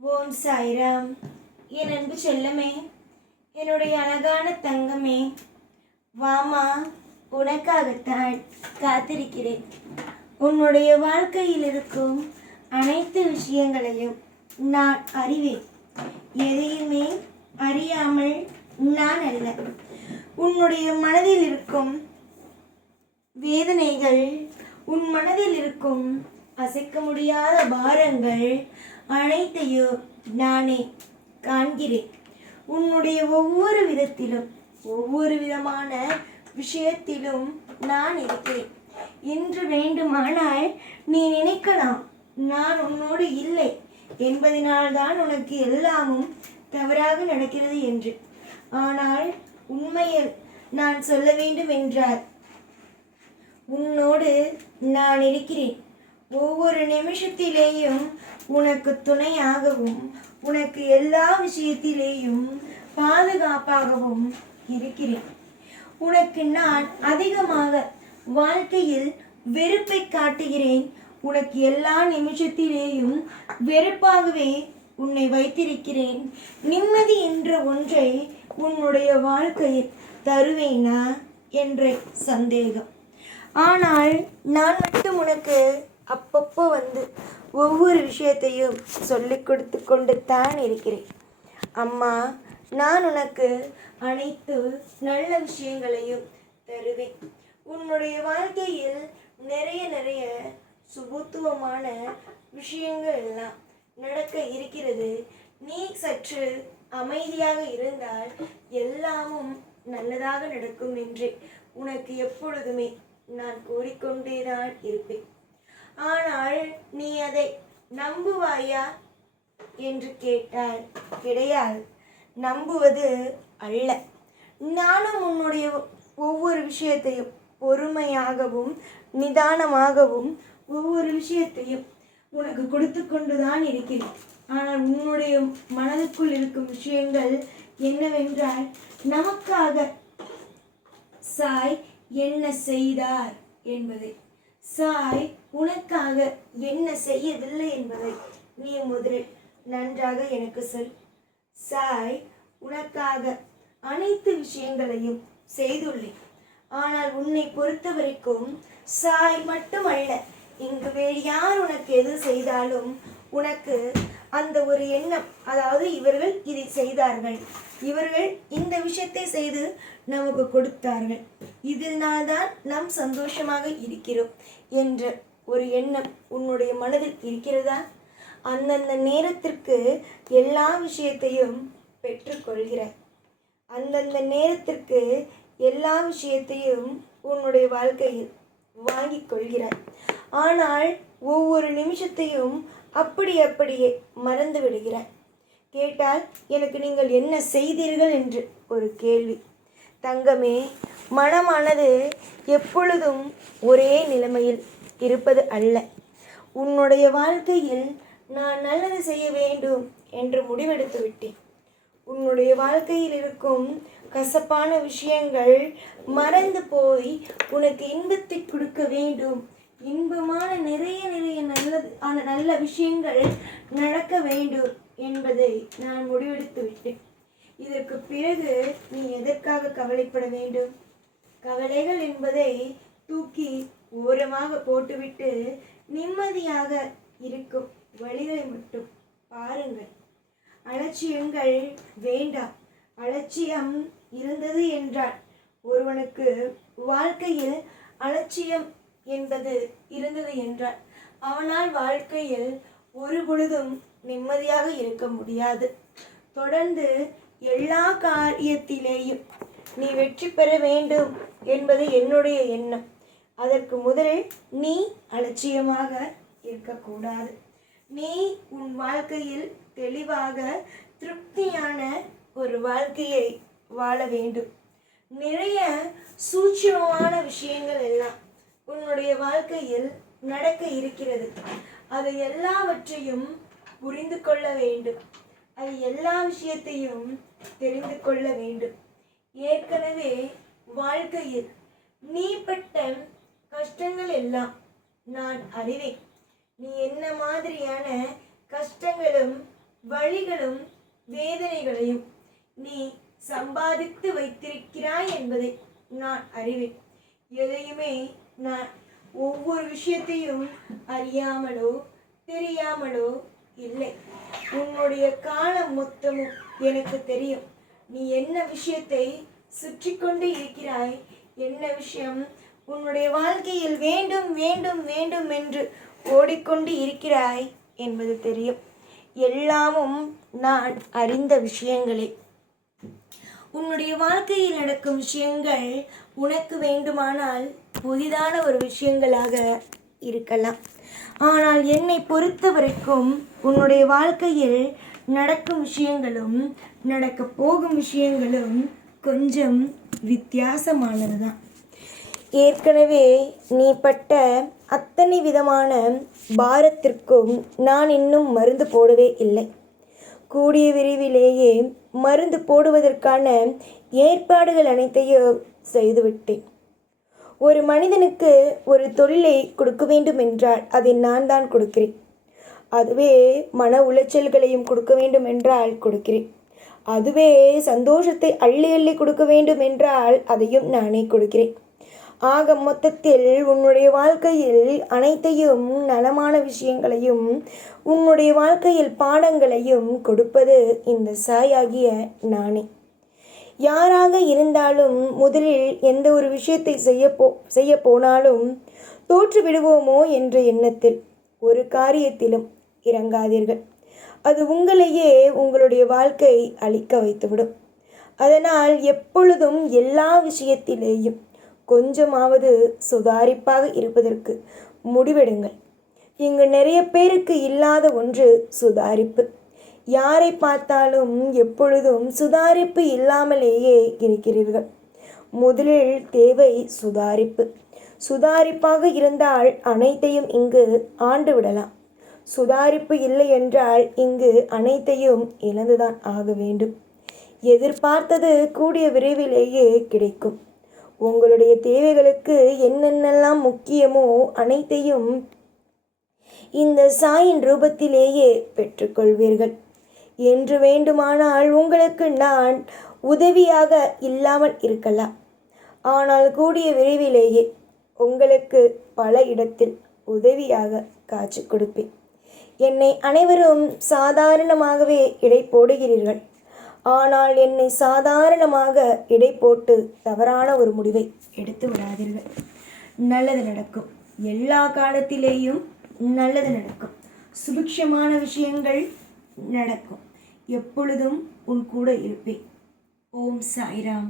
ஓம் சாய்ராம். என் அன்பு செல்லமே, என்னுடைய அழகான தங்கமே, வாமா, உனக்காகத்தான் காத்திருக்கிறேன். உன்னுடைய வாழ்க்கையில் இருக்கும் அனைத்து விஷயங்களையும் நான் அறிவேன். எதையுமே அறியாமல் நான் அல்ல. உன்னுடைய மனதில் இருக்கும் வேதனைகள், உன் மனதில் இருக்கும் அசைக்க முடியாத பாரங்கள் அனைத்தையும் நானே காண்கிறேன். உன்னுடைய ஒவ்வொரு விதத்திலும், ஒவ்வொரு விதமான விஷயத்திலும் நான் இருக்கிறேன். இன்று வேண்டுமானால் நீ நினைக்கலாம், நான் உன்னோடு இல்லை என்பதனால்தான் உனக்கு எல்லாமும் தவறாக நடக்கிறது என்று. ஆனால் உண்மையில் நான் சொல்ல வேண்டும் என்றால், உன்னோடு நான் இருக்கிறேன். ஒவ்வொரு நிமிஷத்திலேயும் உனக்கு துணையாகவும், உனக்கு எல்லா விஷயத்திலேயும் பாதுகாப்பாகவும் இருக்கிறேன். உனக்கு நான் அதிகமாக வாழ்க்கையில் வெறுப்பை காட்டுகிறேன். உனக்கு எல்லா நிமிஷத்திலேயும் வெறுப்பாகவே உன்னை வைத்திருக்கிறேன். நிம்மதி என்ற ஒன்றை உன்னுடைய வாழ்க்கையில் தருவேனா என்ற சந்தேகம். ஆனால் நான் மட்டும் உனக்கு அப்பப்போ வந்து ஒவ்வொரு விஷயத்தையும் சொல்லிக் கொடுத்து கொண்டு தான் இருக்கிறேன். அம்மா, நான் உனக்கு அனைத்து நல்ல விஷயங்களையும் தருவேன். உன்னுடைய வாழ்க்கையில் நிறைய நிறைய சுபத்துவமான விஷயங்கள் எல்லாம் நடக்க இருக்கிறது. நீ சற்று அமைதியாக இருந்தால் எல்லாமும் நல்லதாக நடக்கும் என்று உனக்கு எப்பொழுதுமே நான் கூறிக்கொண்டேதான் இருப்பேன். ஆனால் நீ அதை நம்புவாயா என்று கேட்டால் கிடையாது, நம்புவது அல்ல. நானும் உன்னுடைய ஒவ்வொரு விஷயத்தையும் பொறுமையாகவும் நிதானமாகவும் ஒவ்வொரு விஷயத்தையும் உனக்கு கொடுத்து கொண்டுதான் இருக்கிறேன். ஆனால் உன்னுடைய மனதுக்குள் இருக்கும் விஷயங்கள் என்னவென்றால், நமக்காக சாய் என்ன செய்தார் என்பதை, சாய் உனக்காக என்ன செய்யவில்லை என்பதை நீ முதலில் நன்றாக எனக்கு சொல். சாய் உனக்காக அனைத்து விஷயங்களையும் செய்துள்ளேன். ஆனால் உன்னை பொறுத்த வரைக்கும் சாய் மட்டுமல்ல, இங்கு வேறு யார் உனக்கு எது செய்தாலும் உனக்கு அந்த ஒரு எண்ணம், அதாவது இவர்கள் இதை செய்தார்கள், இவர்கள் இந்த விஷயத்தை செய்து நமக்கு கொடுத்தார்கள், இதனால்தான் நாம் சந்தோஷமாக இருக்கிறோம் என்ற ஒரு எண்ணம் உன்னுடைய மனதில் இருக்கிறதா? அந்தந்த நேரத்திற்கு எல்லா விஷயத்தையும் பெற்றுக்கொள்கிறாய். அந்தந்த நேரத்திற்கு எல்லா விஷயத்தையும் உன்னுடைய வாழ்க்கையில் வாங்கி கொள்கிறாய். ஆனால் ஒவ்வொரு நிமிஷத்தையும் அப்படியே மறந்து விடுகிறாய். கேட்டால் எனக்கு நீங்கள் என்ன செய்தீர்கள் என்று ஒரு கேள்வி. தங்கமே, மனமானது எப்பொழுதும் ஒரே நிலைமையில் இருப்பது அல்ல. உன்னுடைய வாழ்க்கையில் நான் நல்லது செய்ய வேண்டும் என்று முடிவெடுத்து விட்டேன். உன்னுடைய வாழ்க்கையில் இருக்கும் கசப்பான விஷயங்கள் மறந்து போய் உனக்கு இன்பத்தை கொடுக்க வேண்டும். இன்பமான நிறைய நிறைய நல்ல விஷயங்கள் நடக்க வேண்டும் என்பதை நான் முடிவெடுத்து விட்டேன். இதற்கு பிறகு நீ எதற்காக கவலைப்பட வேண்டும்? கவலைகள் என்பதை தூக்கி ஓரமாக போட்டுவிட்டு நிம்மதியாக இருக்கும் வழிகளை மட்டும் பாருங்கள். அலட்சியங்கள் வேண்டாம். அலட்சியம் இருந்தது என்றால், ஒருவனுக்கு வாழ்க்கையில் அலட்சியம் என்பது இருந்தது என்றால் அவனால் வாழ்க்கையில் ஒரு பொழுதும் நிம்மதியாக இருக்க முடியாது. தொடர்ந்து எல்லா காரியத்திலேயும் நீ வெற்றி பெற வேண்டும் என்பது என்னுடைய எண்ணம். அதற்கு முதலில் நீ அலட்சியமாக இருக்கக்கூடாது. நீ உன் வாழ்க்கையில் தெளிவாக திருப்தியான ஒரு வாழ்க்கையை வாழ வேண்டும். நிறைய சூட்சமமான விஷயங்கள் எல்லாம் உன்னுடைய வாழ்க்கையில் நடக்க இருக்கிறது. அது எல்லாவற்றையும் புரிந்து கொள்ள வேண்டும். அது எல்லா விஷயத்தையும் தெரிந்து கொள்ள வேண்டும். ஏற்கனவே வாழ்க்கையில் நீ பட்ட கஷ்டங்கள் எல்லாம் நான் அறிவேன். நீ என்ன மாதிரியான கஷ்டங்களும் வழிகளும் வேதனைகளையும் நீ சம்பாதித்து வைத்திருக்கிறாய் என்பதை நான் அறிவேன். எதையுமே நான் ஒவ்வொரு விஷயத்தையும் அறியாமலோ தெரியாமலோ இல்லை. உன்னுடைய காலம் மொத்தமும் எனக்கு தெரியும். நீ என்ன விஷயத்தை சுற்றி கொண்டு இருக்கிறாய், என்ன விஷயம் உன்னுடைய வாழ்க்கையில் வேண்டும் வேண்டும் வேண்டும் என்று ஓடிக்கொண்டு இருக்கிறாய் என்பது தெரியும். எல்லாமும் நான் அறிந்த விஷயங்களே. உன்னுடைய வாழ்க்கையில் நடக்கும் விஷயங்கள் உனக்கு வேண்டுமானால் புதிதான ஒரு விஷயங்களாக இருக்கலாம். ஆனால் என்னை பொறுத்த வரைக்கும் உன்னுடைய வாழ்க்கையில் நடக்கும் விஷயங்களும் நடக்க போகும் விஷயங்களும் கொஞ்சம் வித்தியாசமானது தான். ஏற்கனவே நீ பட்ட அத்தனை விதமான பாரத்திற்கும் நான் இன்னும் மருந்து போடவே இல்லை. கூடிய விரைவிலேயே மருந்து போடுவதற்கான ஏற்பாடுகள் அனைத்தையும் செய்துவிட்டேன். ஒரு மனிதனுக்கு ஒரு தொழிலை கொடுக்க வேண்டும் என்றால் அதை நான் தான் கொடுக்கிறேன். அதுவே மன உளைச்சல்களையும் கொடுக்க வேண்டும் என்றால் கொடுக்கிறேன். அதுவே சந்தோஷத்தை அள்ளி அள்ளி கொடுக்க வேண்டும் என்றால் அதையும் நானே கொடுக்கிறேன். ஆக மொத்தத்தில் உன்னுடைய வாழ்க்கையில் அனைத்தையும் நலமான விஷயங்களையும் உன்னுடைய வாழ்க்கையில் பாடங்களையும் கொடுப்பது இந்த சாயாகிய நானே. யாராக இருந்தாலும் முதலில் எந்த ஒரு விஷயத்தை செய்ய போனாலும் தோற்று விடுவோமோ என்ற எண்ணத்தில் ஒரு காரியத்திலும் இறங்காதீர்கள். அது உங்களையே உங்களுடைய வாழ்க்கை அழிக்க வைத்துவிடும். அதனால் எப்பொழுதும் எல்லா விஷயத்திலேயும் கொஞ்சமாவது சுதாரிப்பாக இருப்பதற்கு முடிவெடுங்கள். இங்கு நிறைய பேருக்கு இல்லாத ஒன்று சுதாரிப்பு. யாரை பார்த்தாலும் எப்பொழுதும் சுதாரிப்பு இல்லாமலேயே இருக்கிறீர்கள். முதலில் தேவை சுதாரிப்பு. சுதாரிப்பாக இருந்தால் அனைத்தையும் இங்கு ஆண்டு விடலாம். சுதாரிப்பு இல்லை என்றால் இங்கு அனைத்தையும் இழந்துதான் ஆக வேண்டும். எதிர்பார்த்தது கூடிய விரைவிலேயே கிடைக்கும். உங்களுடைய தேவைகளுக்கு என்னென்னலாம் முக்கியமோ அனைத்தையும் இந்த சாயின் ரூபத்திலேயே பெற்றுக்கொள்வீர்கள். என்று வேண்டுமானால் உங்களுக்கு நான் உதவியாக இல்லாமல் இருக்கலாம். ஆனால் கூடிய விரைவிலேயே உங்களுக்கு பல இடத்தில் உதவியாக காட்சி கொடுப்பேன். என்னை அனைவரும் சாதாரணமாகவே இடை போடுகிறீர்கள். ஆனால் என்னை சாதாரணமாக இடை போட்டு தவறான ஒரு முடிவை எடுத்து விடாதீர்கள். நல்லது நடக்கும். எல்லா காலத்திலேயும் நல்லது நடக்கும். சுபிக்ஷமான விஷயங்கள் நடக்கும். எப்பொழுதும் உன் கூட இருப்பேன். ஓம் சாய்ராம்.